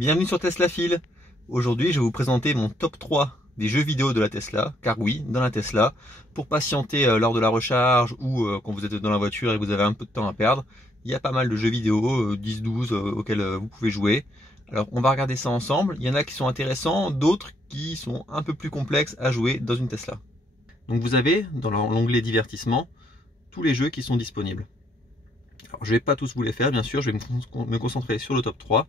Bienvenue sur Tesla Fil. Aujourd'hui, je vais vous présenter mon top 3 des jeux vidéo de la Tesla, car oui, dans la Tesla, pour patienter lors de la recharge ou quand vous êtes dans la voiture et que vous avez un peu de temps à perdre, il y a pas mal de jeux vidéo, 10-12 auxquels vous pouvez jouer. Alors, on va regarder ça ensemble. Il y en a qui sont intéressants, d'autres qui sont un peu plus complexes à jouer dans une Tesla. Donc vous avez, dans l'onglet divertissement, tous les jeux qui sont disponibles. Alors, je ne vais pas tous vous les faire, bien sûr, je vais me concentrer sur le top 3.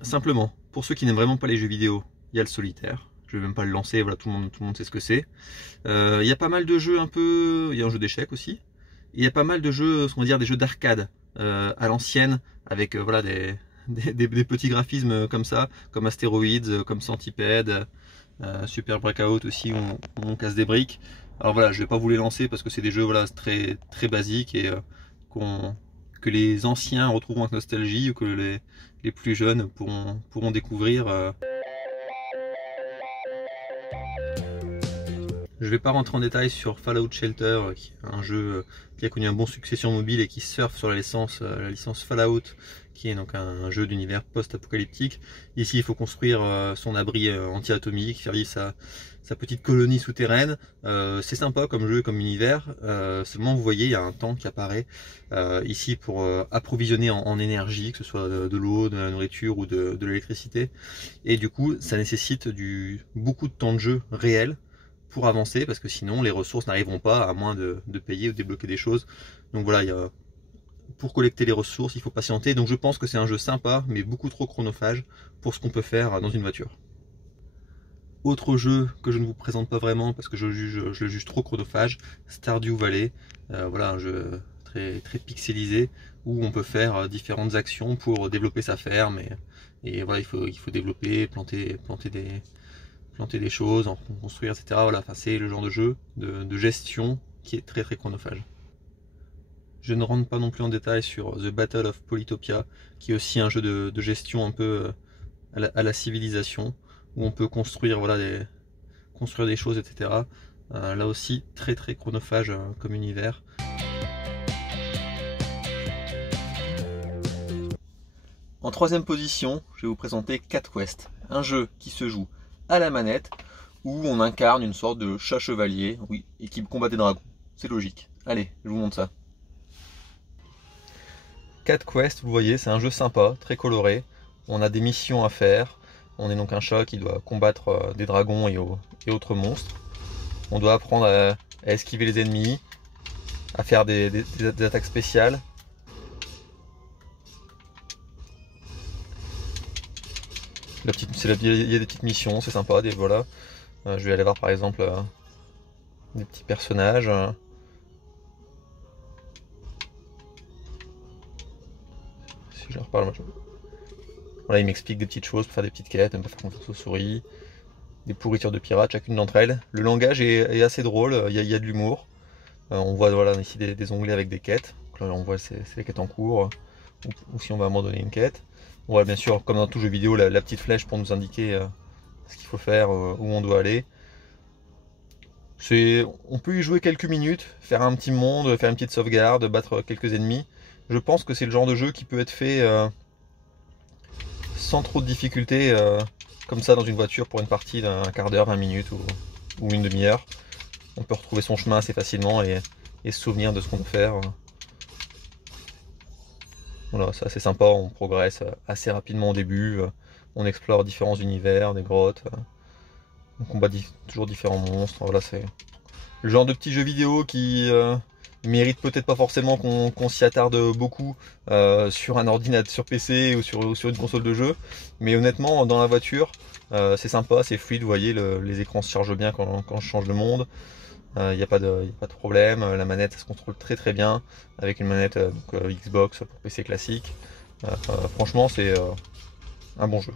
Simplement, pour ceux qui n'aiment vraiment pas les jeux vidéo, il y a le solitaire. Je ne vais même pas le lancer, voilà, tout le monde sait ce que c'est. Il y a pas mal de jeux un peu... Il y a un jeu d'échecs aussi. Il y a pas mal de jeux, ce qu'on va dire, des jeux d'arcade à l'ancienne, avec voilà, des petits graphismes comme ça, comme Asteroids, comme Centipede, Super Breakout aussi, où on casse des briques. Alors voilà, je ne vais pas vous les lancer parce que c'est des jeux voilà, très basiques et que les anciens retrouveront avec nostalgie ou que les plus jeunes pourront découvrir. Je ne vais pas rentrer en détail sur Fallout Shelter, qui est un jeu qui a connu un bon succès sur mobile et qui surfe sur la licence Fallout, qui est donc un jeu d'univers post-apocalyptique. Ici, il faut construire son abri anti-atomique, faire vivre sa petite colonie souterraine. C'est sympa comme jeu, comme univers. Seulement, vous voyez, il y a un tank qui apparaît ici pour approvisionner en énergie, que ce soit de l'eau, de la nourriture ou de l'électricité. Et du coup, ça nécessite beaucoup de temps de jeu réel pour avancer, parce que sinon les ressources n'arriveront pas à moins de payer ou débloquer des choses. Donc voilà, pour collecter les ressources, il faut patienter. Donc je pense que c'est un jeu sympa, mais beaucoup trop chronophage pour ce qu'on peut faire dans une voiture. Autre jeu que je ne vous présente pas vraiment parce que je le juge trop chronophage, Stardew Valley. Voilà, un jeu très pixelisé où on peut faire différentes actions pour développer sa ferme et voilà, il faut développer, planter des choses, en construire, etc. Voilà, enfin, c'est le genre de jeu de gestion qui est très chronophage. Je ne rentre pas non plus en détail sur The Battle of Polytopia, qui est aussi un jeu de gestion un peu à la civilisation, où on peut construire, voilà, construire des choses, etc. Là aussi, très chronophage comme univers. En troisième position, je vais vous présenter Cat Quest, un jeu qui se joue à la manette, où on incarne une sorte de chat chevalier, oui, et qui combat des dragons. C'est logique. Allez, je vous montre ça. Cat Quest, vous voyez, c'est un jeu sympa, très coloré. On a des missions à faire. On est donc un chat qui doit combattre des dragons et autres monstres. On doit apprendre à esquiver les ennemis, à faire des attaques spéciales. Il y a des petites missions, c'est sympa, voilà. Je vais aller voir par exemple des petits personnages. Si je leur parle, voilà, il m'explique des petites choses pour faire des petites quêtes, ne pas faire confiance aux souris, des pourritures de pirates, chacune d'entre elles. Le langage est assez drôle, il y a de l'humour. On voit voilà, ici des onglets avec des quêtes. Donc là, on voit c'est les quêtes en cours, ou si on va abandonner une quête. On voit bien sûr, comme dans tout jeu vidéo, la petite flèche pour nous indiquer ce qu'il faut faire, où on doit aller. On peut y jouer quelques minutes, faire un petit monde, faire une petite sauvegarde, battre quelques ennemis. Je pense que c'est le genre de jeu qui peut être fait sans trop de difficultés, comme ça dans une voiture pour une partie d'un quart d'heure, 20 minutes ou une demi-heure. On peut retrouver son chemin assez facilement et se souvenir de ce qu'on veut faire. Voilà, c'est assez sympa, on progresse assez rapidement au début, on explore différents univers, des grottes, on combat toujours différents monstres. Voilà, c'est le genre de petit jeu vidéo qui mérite peut-être pas forcément qu'on s'y attarde beaucoup sur un ordinateur, sur PC ou sur une console de jeu, mais honnêtement dans la voiture c'est sympa, c'est fluide, vous voyez, les écrans se chargent bien quand je change de monde. Il n'y a pas de problème, la manette se contrôle très bien avec une manette Xbox pour PC classique. Franchement, c'est un bon jeu.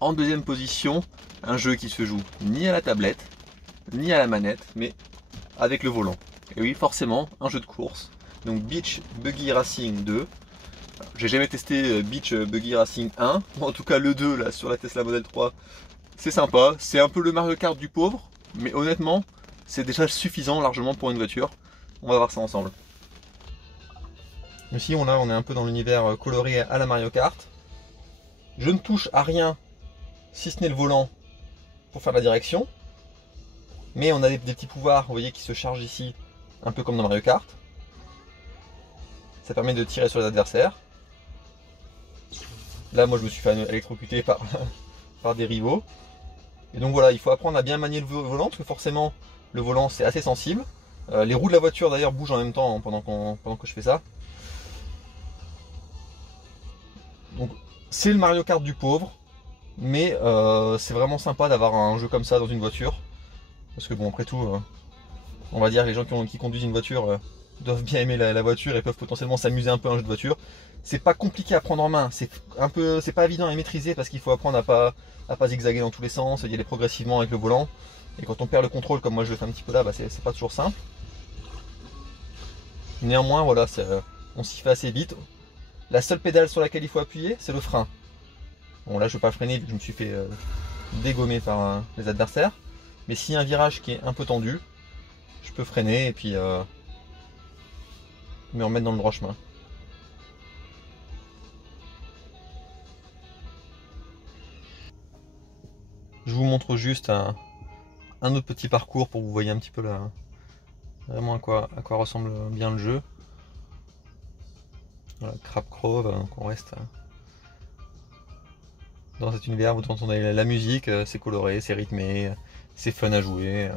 En deuxième position, un jeu qui se joue ni à la tablette, ni à la manette, mais avec le volant. Et oui, forcément, un jeu de course. Donc Beach Buggy Racing 2. J'ai jamais testé Beach Buggy Racing 1, ou en tout cas le 2 là sur la Tesla Model 3, C'est sympa, c'est un peu le Mario Kart du pauvre, mais honnêtement, c'est déjà suffisant largement pour une voiture. On va voir ça ensemble. Ici, on est un peu dans l'univers coloré à la Mario Kart. Je ne touche à rien, si ce n'est le volant, pour faire la direction. Mais on a des petits pouvoirs, vous voyez, qui se chargent ici, un peu comme dans Mario Kart. Ça permet de tirer sur les adversaires. Là, moi, je me suis fait électrocuter par des rivaux. Et donc voilà, il faut apprendre à bien manier le volant, parce que forcément, le volant, c'est assez sensible. Les roues de la voiture, d'ailleurs, bougent en même temps, hein, pendant que je fais ça. Donc, c'est le Mario Kart du pauvre. Mais c'est vraiment sympa d'avoir un jeu comme ça dans une voiture. Parce que bon, après tout, on va dire que les gens qui conduisent une voiture doivent bien aimer la voiture et peuvent potentiellement s'amuser un peu à un jeu de voiture. C'est pas compliqué à prendre en main, c'est pas évident à maîtriser parce qu'il faut apprendre à pas zigzaguer dans tous les sens, y aller progressivement avec le volant. Et quand on perd le contrôle, comme moi je le fais un petit peu là, bah c'est pas toujours simple. Néanmoins, voilà, on s'y fait assez vite. La seule pédale sur laquelle il faut appuyer, c'est le frein. Bon là je vais pas freiner vu que je me suis fait dégommer par les adversaires. Mais s'il y a un virage qui est un peu tendu, je peux freiner et puis me remettre dans le droit chemin. Je vous montre juste un autre petit parcours pour que vous voyez un petit peu vraiment à quoi ressemble bien le jeu. Voilà, Crab Cove, donc on reste dans cet univers, vous entendez la musique, c'est coloré, c'est rythmé, c'est fun à jouer.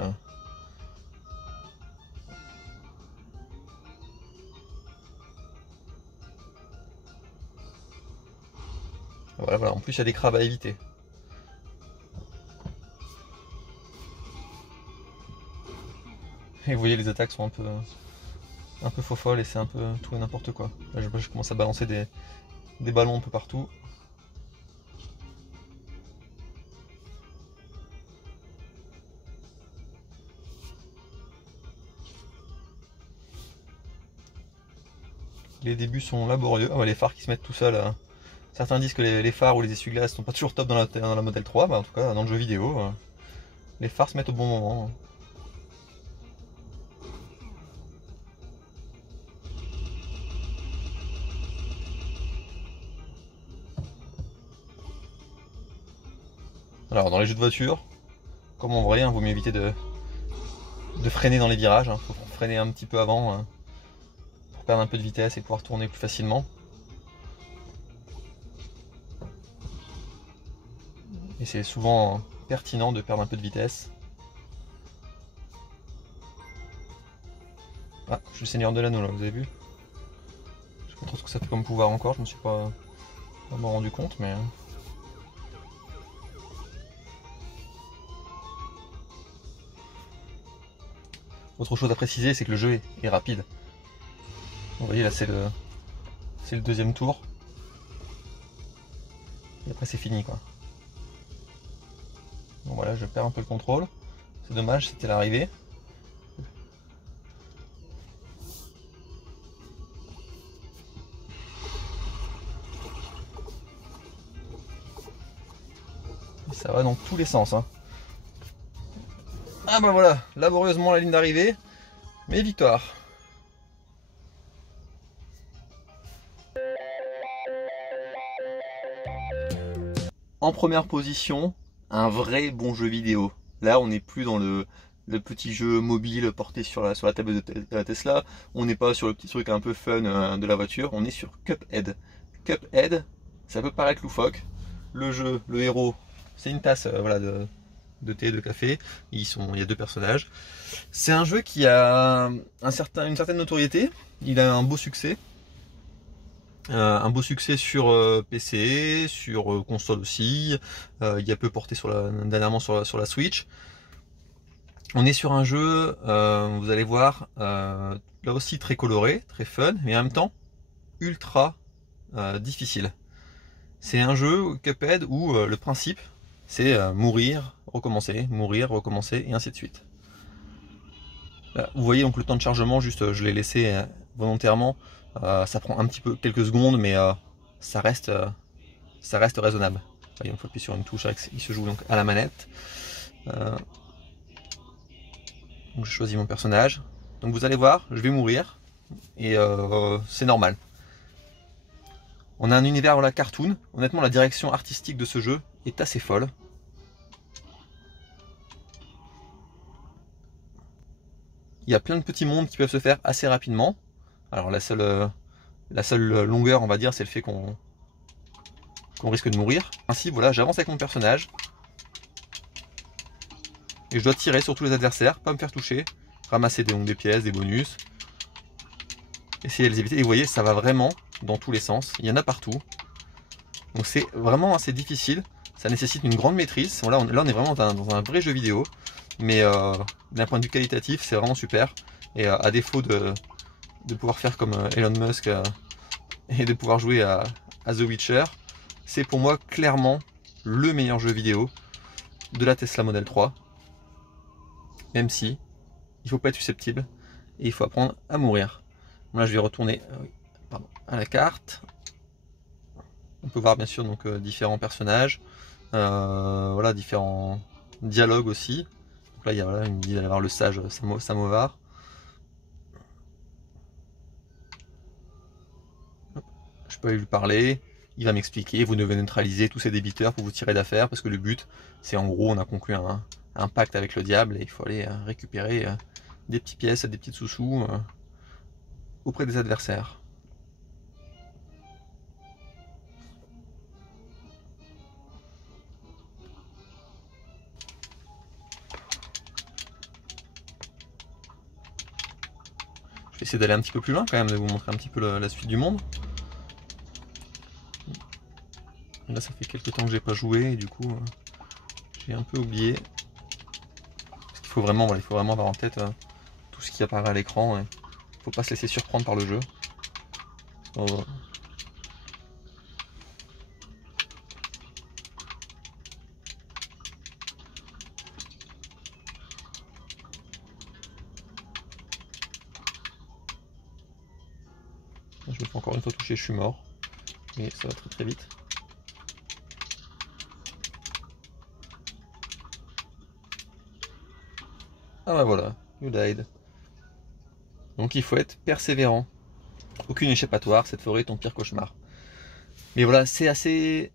Voilà, en plus il y a des crabes à éviter. Et vous voyez les attaques sont un peu faux folles et c'est un peu tout et n'importe quoi. Là je commence à balancer des ballons un peu partout. Les débuts sont laborieux. Ah ouais, les phares qui se mettent tout seuls. Certains disent que les phares ou les essuie-glaces sont pas toujours top dans la Model 3, bah en tout cas dans le jeu vidéo, les phares se mettent au bon moment. Alors dans les jeux de voiture, comme en vrai, il vaut mieux éviter de freiner dans les virages. Faut freiner un petit peu avant pour perdre un peu de vitesse et pouvoir tourner plus facilement. Et c'est souvent pertinent de perdre un peu de vitesse. Ah, je suis le Seigneur de l'Anneau là, vous avez vu? Je sais pas trop ce que ça fait comme pouvoir encore, je me suis pas vraiment rendu compte, mais... Autre chose à préciser, c'est que le jeu est rapide. Vous voyez là, c'est le deuxième tour. Et après c'est fini quoi. Donc voilà, je perds un peu le contrôle. C'est dommage, c'était l'arrivée. Et ça va dans tous les sens. Hein. Ah bah voilà, laborieusement la ligne d'arrivée, mais victoire. En première position, un vrai bon jeu vidéo. Là, on n'est plus dans le petit jeu mobile porté sur la table de la Tesla. On n'est pas sur le petit truc un peu fun de la voiture. On est sur Cuphead. Cuphead, ça peut paraître loufoque. Le jeu, le héros, c'est une tasse voilà, de thé, de café. Il y a deux personnages. C'est un jeu qui a une certaine notoriété. Il a un beau succès. Un beau succès sur PC, sur console aussi. Il y a peu porté dernièrement sur la Switch. On est sur un jeu, vous allez voir, là aussi très coloré, très fun, mais en même temps ultra difficile. C'est un jeu Cuphead où le principe c'est mourir, recommencer, et ainsi de suite. Là, vous voyez donc le temps de chargement, juste je l'ai laissé volontairement. Ça prend un petit peu quelques secondes, mais ça reste raisonnable. Voyez, on peut appuyer sur une touche, il se joue donc à la manette. Donc je choisis mon personnage. Donc vous allez voir, je vais mourir. Et c'est normal. On a un univers voilà, cartoon. Honnêtement, la direction artistique de ce jeu est assez folle. Il y a plein de petits mondes qui peuvent se faire assez rapidement. Alors la seule longueur, on va dire, c'est le fait qu'on risque de mourir. Ainsi, voilà, j'avance avec mon personnage. Et je dois tirer sur tous les adversaires, pas me faire toucher. Ramasser des pièces, des bonus. Essayer de les éviter. Et vous voyez, ça va vraiment dans tous les sens. Il y en a partout. Donc c'est vraiment assez difficile. Ça nécessite une grande maîtrise. Là, on est vraiment dans un vrai jeu vidéo. Mais d'un point de vue qualitatif, c'est vraiment super. Et à défaut de pouvoir faire comme Elon Musk et de pouvoir jouer à The Witcher, c'est pour moi clairement le meilleur jeu vidéo de la Tesla Model 3. Même si il faut pas être susceptible et il faut apprendre à mourir. Là, je vais retourner à la carte. On peut voir bien sûr donc différents personnages, voilà, différents dialogues aussi. Donc là, il me dit d'aller voir le sage Samovar. Je peux aller lui parler. Il va m'expliquer, vous devez neutraliser tous ces débiteurs pour vous tirer d'affaire, parce que le but, c'est en gros, on a conclu un pacte avec le diable et il faut aller récupérer des petites pièces, des petites sous-sous auprès des adversaires. Je vais essayer d'aller un petit peu plus loin quand même, de vous montrer un petit peu la suite du monde. Là, ça fait quelques temps que j'ai pas joué et du coup, j'ai un peu oublié. Parce qu'il faut vraiment, voilà, il faut vraiment avoir en tête tout ce qui apparaît à l'écran. Il ne faut pas se laisser surprendre par le jeu. Je me fais encore une fois toucher, je suis mort. Mais ça va très très vite. Ah bah voilà, you died. Donc il faut être persévérant. Aucune échappatoire, cette forêt est ton pire cauchemar. Mais voilà, c'est assez...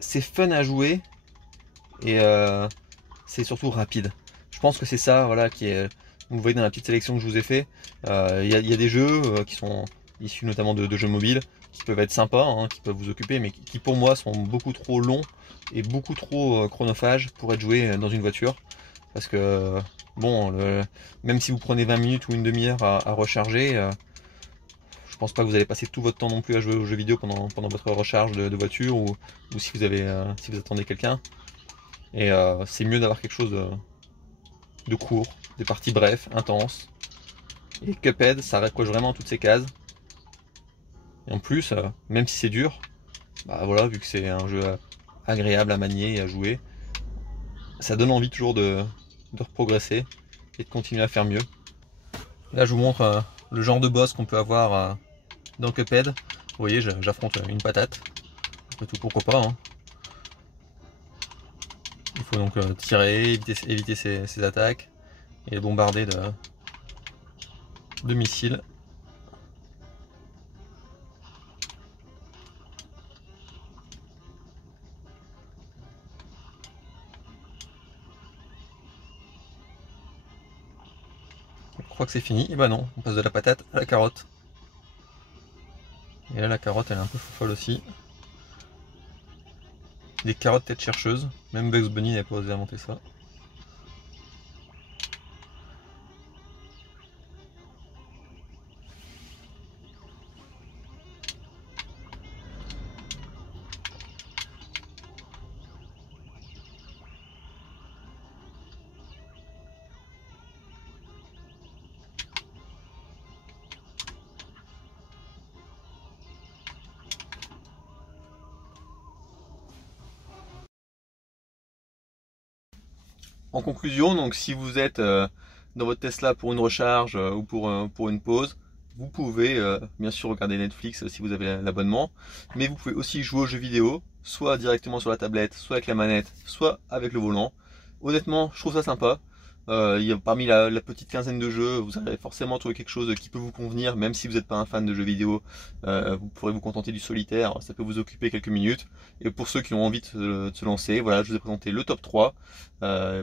c'est fun à jouer. Et c'est surtout rapide. Je pense que c'est ça, voilà, qui est... Vous voyez dans la petite sélection que je vous ai fait, il y a des jeux qui sont issus notamment de jeux mobiles, qui peuvent être sympas, hein, qui peuvent vous occuper, mais qui pour moi sont beaucoup trop longs et beaucoup trop chronophages pour être joués dans une voiture. Parce que, bon, même si vous prenez 20 minutes ou une demi-heure à recharger, je pense pas que vous allez passer tout votre temps non plus à jouer aux jeux vidéo pendant votre recharge de voiture, ou si vous attendez quelqu'un. Et c'est mieux d'avoir quelque chose de court, des parties brèves, intenses. Et Cuphead, ça coche vraiment toutes ces cases. Et en plus, même si c'est dur, bah voilà, vu que c'est un jeu agréable à manier et à jouer, ça donne envie toujours de progresser et de continuer à faire mieux. Là, je vous montre le genre de boss qu'on peut avoir dans Cuphead. Vous voyez, j'affronte une patate. Après tout, pourquoi pas, hein. Il faut donc tirer, éviter ses attaques et bombarder de missiles. Je crois que c'est fini. Et bah non, on passe de la patate à la carotte. Et là, la carotte, elle est un peu folle aussi. Des carottes tête chercheuses. Même Bugs Bunny n'avait pas osé inventer ça. En conclusion, donc si vous êtes dans votre Tesla pour une recharge ou pour une pause, Vous pouvez bien sûr regarder Netflix si vous avez l'abonnement, mais vous pouvez aussi jouer aux jeux vidéo, soit directement sur la tablette, soit avec la manette, soit avec le volant. Honnêtement, je trouve ça sympa. Parmi la petite quinzaine de jeux, vous allez forcément trouver quelque chose qui peut vous convenir, même si vous n'êtes pas un fan de jeux vidéo. Vous pourrez vous contenter du solitaire, ça peut vous occuper quelques minutes. Et pour ceux qui ont envie de se lancer, voilà, je vous ai présenté le top 3.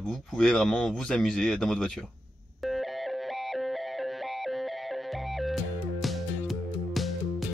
Vous pouvez vraiment vous amuser dans votre voiture.